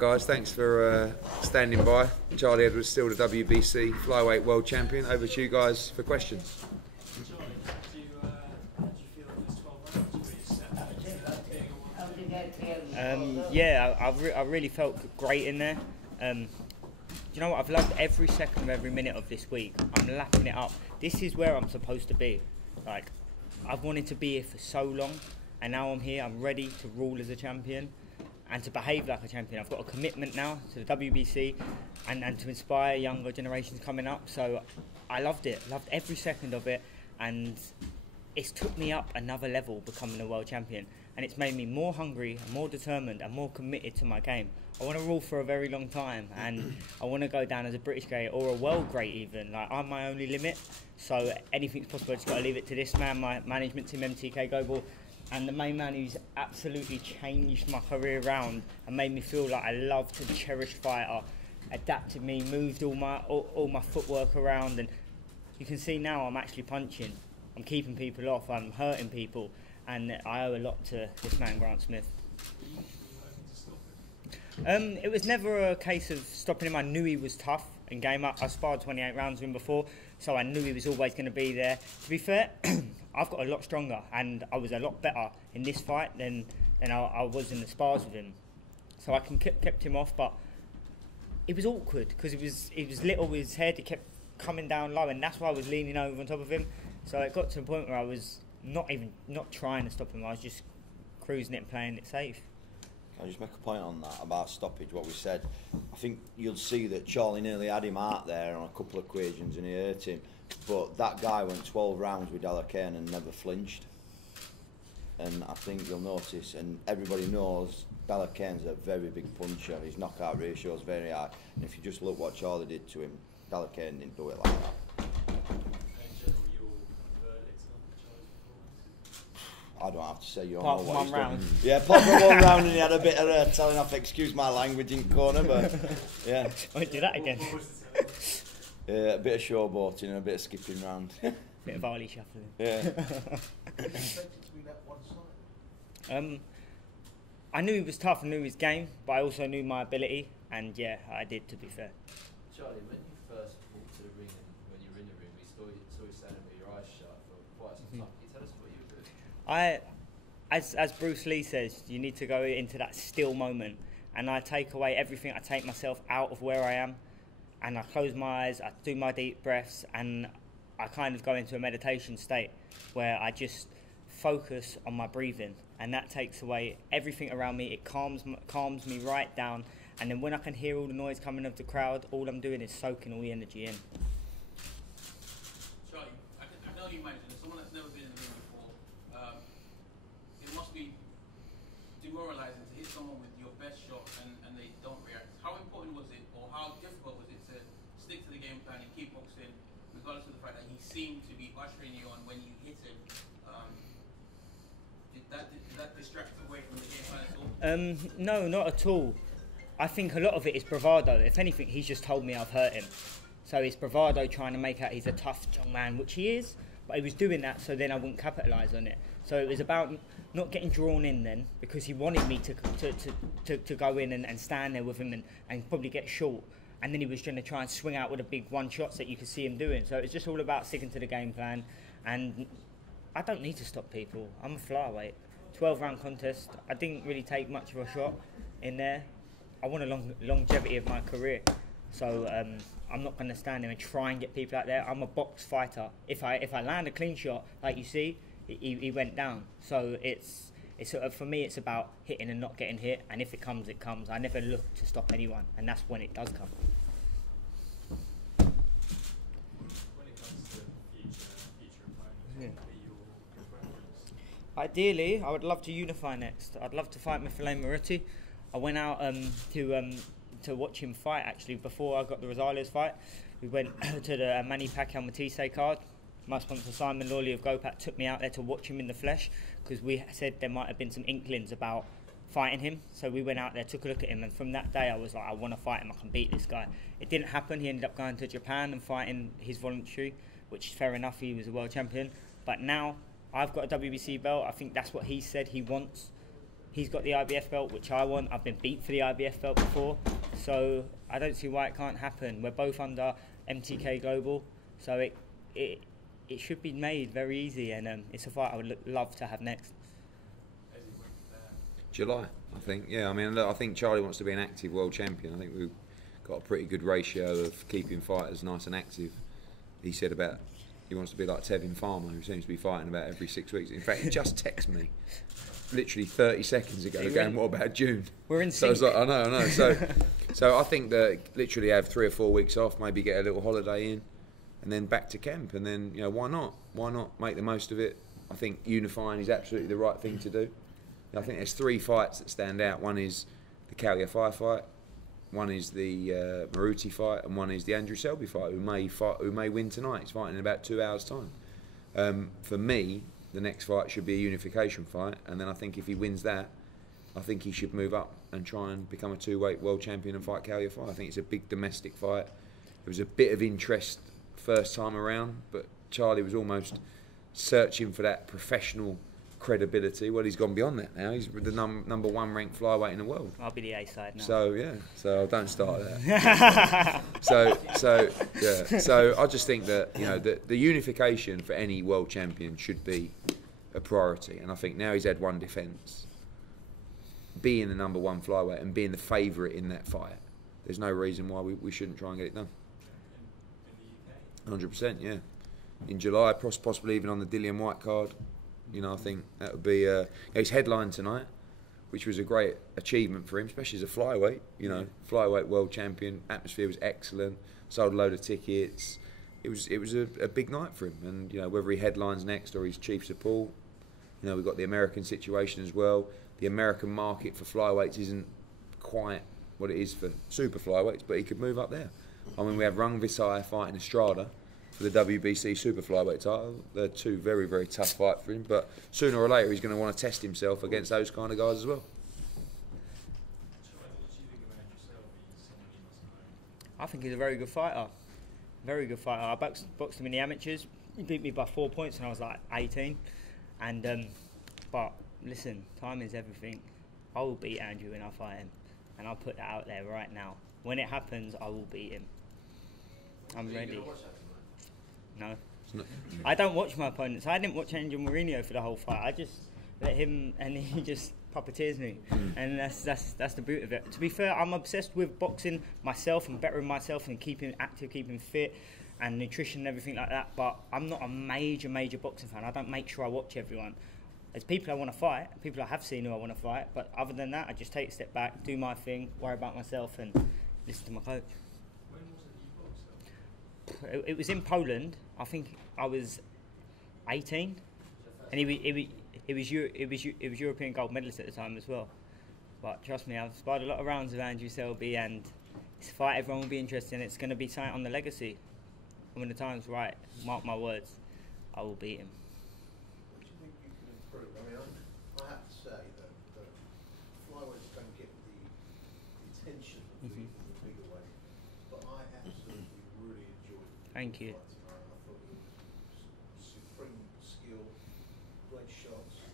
right, guys, thanks for standing by. Charlie Edwards, still the WBC Flyweight World Champion. Over to you guys for questions. Yeah, I really felt great in there. You know what? I've loved every second of every minute of this week. I'm lapping it up. This is where I'm supposed to be. Like, I've wanted to be here for so long, and now I'm here. I'm ready to rule as a champion and to behave like a champion. I've got a commitment now to the WBC and to inspire younger generations coming up. So I loved it. Loved every second of it, and it's took me up another level becoming a world champion. And it's made me more hungry, and more determined, and more committed to my game. I want to rule for a very long time, and I want to go down as a British great or a world great even. Like, I'm my only limit, so anything's possible. I just got to leave it to this man, my management team, MTK Global, and the main man who's absolutely changed my career around and made me feel like I loved and cherished fighter, adapted me, moved all my footwork around, and you can see now I'm actually punching. I'm keeping people off, I'm hurting people. And I owe a lot to this man, Grant Smith. It was never a case of stopping him. I knew he was tough and game up. I sparred 28 rounds with him before, so I knew he was always going to be there. To be fair, I've got a lot stronger, and I was a lot better in this fight than I was in the spars with him. So I kept him off, but it was awkward because he was little with his head. He kept coming down low, and that's why I was leaning over on top of him. So it got to a point where I was not trying to stop him. I was just cruising it and playing it safe. Can I just make a point on that about stoppage, what we said? I think you'll see that Charlie nearly had him out there on a couple of occasions and he hurt him, but that guy went 12 rounds with Dalakane and never flinched. And I think you'll notice, and everybody knows, Dalakane's a very big puncher. His knockout ratio is very high, and if you just look what Charlie did to him, Dalakane didn't do it like that. I don't have to say you all know what he's done. Yeah, apart from one round, and he had a bit of telling off, excuse my language, in corner, but yeah. I won't do that again. Yeah, a bit of showboating and a bit of skipping round. Bit of volley shuffling. Yeah. I knew he was tough, I knew his game, but I also knew my ability, and yeah, I did, to be fair. Charlie, when you first walked to the ring and when you were in the ring, we saw you standing with your eyes shut for quite some time. Can you tell us what you were doing? As Bruce Lee says, you need to go into that still moment, and I take away everything. I take myself out of where I am, and I close my eyes, I do my deep breaths, and I kind of go into a meditation state where I just focus on my breathing, and that takes away everything around me. It calms me right down, and then when I can hear all the noise coming of the crowd, all I'm doing is soaking all the energy in. Charlie, I know you mentioned as someone that's never been in the ring before, it must be demoralizing to hit someone with your best shot and they don't react. How important was it, or how difficult was it to stick to the game plan and keep boxing, regardless of the fact that he seemed to be ushering you on when you hit him? Did that distract away from the game plan at all? No, not at all. I think a lot of it is bravado. If anything, he's just told me I've hurt him. So it's bravado trying to make out he's a tough, strong man, which he is, but he was doing that so then I wouldn't capitalise on it. So it was about not getting drawn in then, because he wanted me to go in and stand there with him and probably get short. And then he was going to try and swing out with the big one shots that you could see him doing. So it was just all about sticking to the game plan. And I don't need to stop people. I'm a flyweight. 12-round contest. I didn't really take much of a shot in there. I want a longevity of my career. So I'm not going to stand there and try and get people out there. I'm a box fighter. If I land a clean shot, like you see, he went down. So it's sort of, for me, it's about hitting and not getting hit. And if it comes, it comes. I never look to stop anyone, and that's when it does come. When it comes to future opponents, what would be your preference? Ideally, I would love to unify next. I'd love to fight Mifilé Moretti. I went out to watch him fight, actually, before I got the Rosales fight. We went to the Manny Pacquiao-Matisse card. My sponsor, Simon Lawley of GoPac, took me out there to watch him in the flesh, because we said there might have been some inklings about fighting him. So we went out there, took a look at him, and from that day I was like, I want to fight him, I can beat this guy. It didn't happen. He ended up going to Japan and fighting his voluntary, which is fair enough, he was a world champion. But now I've got a WBC belt. I think that's what he said he wants. He's got the IBF belt, which I want. I've been beat for the IBF belt before, so I don't see why it can't happen. We're both under MTK Global, so it should be made very easy, and it's a fight I would love to have next. July, I think. Yeah, I mean, look, I think Charlie wants to be an active world champion. I think we've got a pretty good ratio of keeping fighters nice and active. He said about he wants to be like Tevin Farmer, who seems to be fighting about every 6 weeks. In fact, he just texted me literally 30 seconds ago going, what about June? We're in sync. So I was like, I know. So I think that literally have 3 or 4 weeks off, maybe get a little holiday in, and then back to camp. And then, you know, why not? Why not make the most of it? I think unifying is absolutely the right thing to do. I think there's 3 fights that stand out. One is the Kaliafai fight, one is the Maruti fight, and one is the Andrew Selby fight, who may win tonight. He's fighting in about 2 hours' time. For me, the next fight should be a unification fight, and then I think if he wins that, I think he should move up and try and become a 2-weight world champion and fight Kaliafai. I think it's a big domestic fight. There was a bit of interest first time around, but Charlie was almost searching for that professional credibility. Well, he's gone beyond that now. He's the number 1 ranked flyweight in the world. I'll be the A side now. So yeah, so don't start that. so I just think that, you know, the unification for any world champion should be a priority, and I think now he's had 1 defence, being the number 1 flyweight and being the favourite in that fight, there's no reason why we shouldn't try and get it done. In the UK? 100%, yeah. In July, possibly even on the Dillian White card. You know, I think that would be his headline tonight, which was a great achievement for him, especially as a flyweight. You know, flyweight world champion. Atmosphere was excellent. Sold a load of tickets. It was a big night for him. And you know, whether he headlines next or he's chief support, you know, we've got the American situation as well. The American market for flyweights isn't quite what it is for super flyweights, but he could move up there. I mean, we have Rung Visai fighting Estrada for the WBC super flyweight title. They're 2 very, very tough fights for him, but sooner or later he's going to want to test himself against those kind of guys as well. I think he's a very good fighter. Very good fighter. I boxed him in the amateurs. He beat me by 4 points when I was like 18. And but listen, time is everything. I will beat Andrew when I fight him, and I'll put that out there right now. When it happens, I will beat him. I'm ready. No. I don't watch my opponents. I didn't watch Angel Moreno for the whole fight. I just let him, and he just puppeteers me. And that's the beauty of it. To be fair, I'm obsessed with boxing myself and bettering myself and keeping active, keeping fit, and nutrition and everything like that. But I'm not a major boxing fan. I don't make sure I watch everyone. There's people I want to fight, people I have seen who I want to fight. But other than that, I just take a step back, do my thing, worry about myself, and listen to my coach. It was in Poland. I think I was 18, and it was European gold medalist at the time as well. But trust me, I've sparred a lot of rounds with Andrew Selby, and it's a fight everyone will be interested in. It's going to be something on the legacy. And when the time's right, mark my words, I will beat him. What do you think you can improve? I mean, I have to say that flyweights don't get the attention of the bigger weight, but I absolutely really enjoyed the Thank you. fight tonight. I thought it was supreme skill, great shots,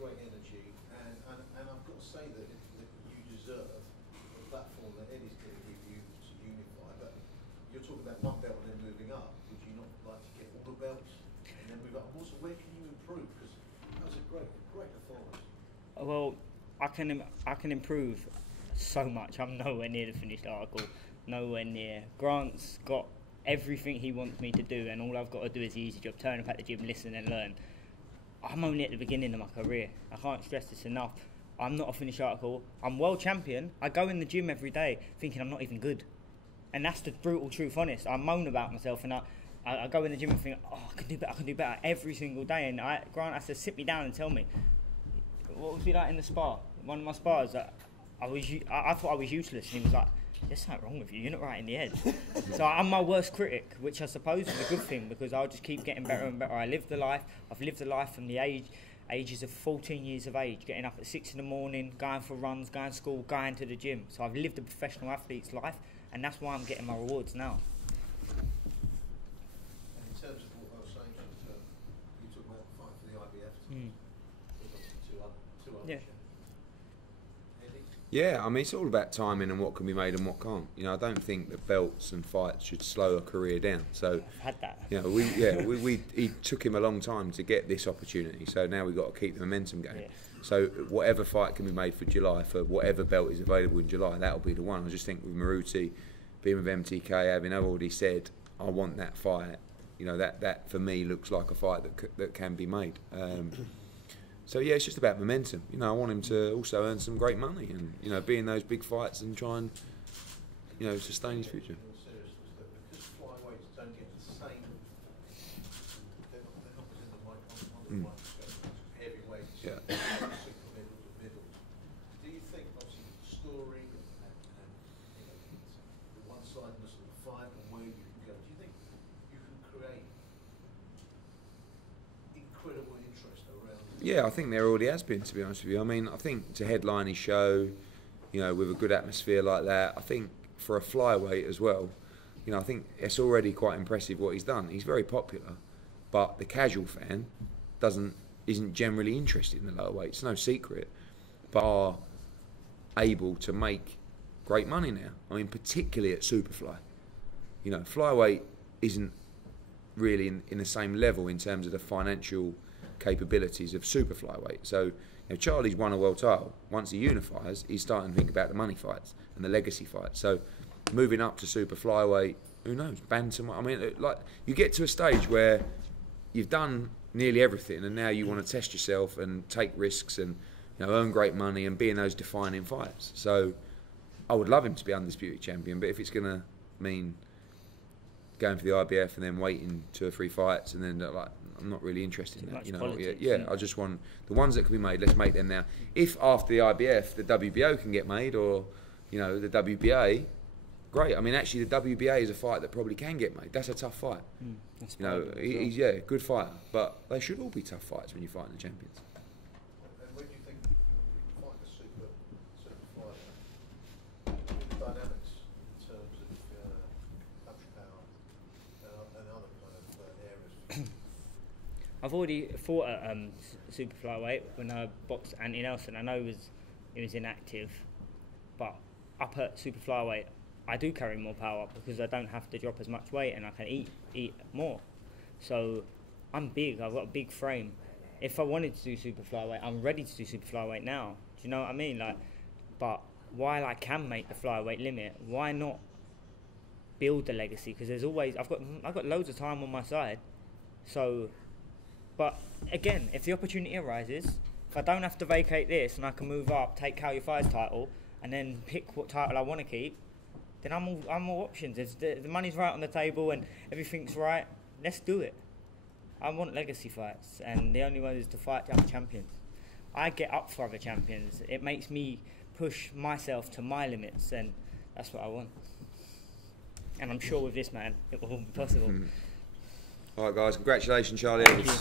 great energy, and I've got to say that you deserve the platform that Eddie's going to give you to unify. But you're talking about 1 belt and then moving up. Would you not like to get all the belts and then move up? Also, where can you improve? Because that was a great performance. Well, I can improve so much. I'm nowhere near the finished article. Nowhere near. Grant's got everything he wants me to do, and all I've got to do is the easy job: turn up at the gym, listen and learn. I'm only at the beginning of my career. I can't stress this enough. I'm not a finished article. I'm world champion. I go in the gym every day thinking I'm not even good, and that's the brutal truth. Honest, I moan about myself, and I go in the gym and think, oh, I can do better every single day. And Grant has to sit me down and tell me, what would be like in the spar? One of my spars, I thought I was useless, and he was like, there's something wrong with you, you're not right in the head. So I'm my worst critic, which I suppose is a good thing, because I'll just keep getting better and better. I've lived the life from the ages of 14 years of age, getting up at 6 in the morning, going for runs, going to school, going to the gym. So I've lived a professional athlete's life, and that's why I'm getting my rewards now. And in terms of what I was saying, you talk about the fight for the IBF. We've got two other Yeah. Yeah, I mean, it's all about timing and what can be made and what can't. You know, I don't think that belts and fights should slow a career down. So, I've had that. you know, he took him a long time to get this opportunity. So now we've got to keep the momentum going. Yeah. So whatever fight can be made for July, for whatever belt is available in July, that'll be the one. I just think with Maruti, being with MTK, having already said, I want that fight, you know, that for me looks like a fight that can be made. So yeah, it's just about momentum. You know, I want him to also earn some great money and, you know, be in those big fights and try and, you know, sustain his future. In all seriousness, that because flyweights don't get the same, they're not within the microscope, heavyweights, Yeah. super middles. Do you think, obviously, the story and you know, the one-sidedness of the fight and where you can go, do you think you can create incredible interest around? Yeah, I think there already has been, to be honest with you. I mean, I think to headline his show, you know, with a good atmosphere like that, I think for a flyweight as well, you know, I think it's already quite impressive what he's done. He's very popular, but the casual fan isn't generally interested in the lower weight. It's no secret, but are able to make great money now. I mean, particularly at Superfly. You know, flyweight isn't really in the same level in terms of the financial capabilities of super flyweight. So, you know, Charlie's won a world title. Once he unifies, he's starting to think about the money fights and the legacy fights. So, moving up to super flyweight, who knows? Bantamweight. I mean, like, you get to a stage where you've done nearly everything, and now you want to test yourself and take risks and, you know, earn great money and be in those defining fights. So, I would love him to be undisputed champion, but if it's going to mean going for the IBF and then waiting 2 or 3 fights and then like, I'm not really interested in that. You know, politics, yeah. I just want the ones that can be made. Let's make them now. If after the IBF the WBO can get made, or, you know, the WBA, great. I mean, actually, the WBA is a fight that probably can get made. That's a tough fight. You know, he's good fighter, but they should all be tough fights when you're fighting the champions. And when do you think you can find a super fighter? The dynamics in terms of country power and other kind of areas. I've already fought at super flyweight when I boxed Anthony Nelson. I know he was inactive, but up at super flyweight, I do carry more power because I don't have to drop as much weight and I can eat more. So I'm big. I've got a big frame. If I wanted to do super flyweight, I'm ready to do super flyweight now. Do you know what I mean? Like, but while I can make the flyweight limit, why not build the legacy? Because there's always I've got loads of time on my side. So. But again, if the opportunity arises, if I don't have to vacate this and I can move up, take Cal Yafai's title, and then pick what title I want to keep, then I'm all options. The money's right on the table and everything's right. Let's do it. I want legacy fights, and the only way is to fight the other champions. I get up for other champions. It makes me push myself to my limits, and that's what I want. And I'm sure with this man, it will be possible. All right, guys. Congratulations, Charlie. Thank you.